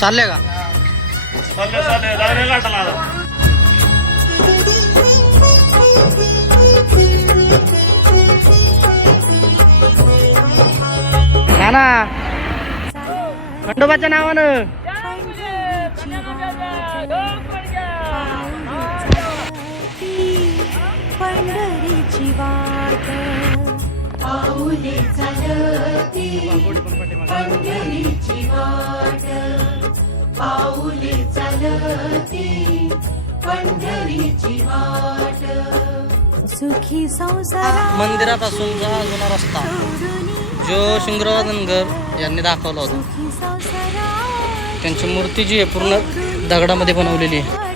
चालले का? चालले जाऊन गाठाला आता. ना खंडोबाच्या नावानं पंढरीची वाट पाऊले चालती पंढरीची वाट पाऊले चालती पंढरीची वाट सुखी संसार मंदिरापासूनचा जुना रस्ता जो शिंगराव धनगर यांनी दाखवला होता. त्यांची मूर्ती जी आहे पूर्ण दगडामध्ये बनवलेली आहे.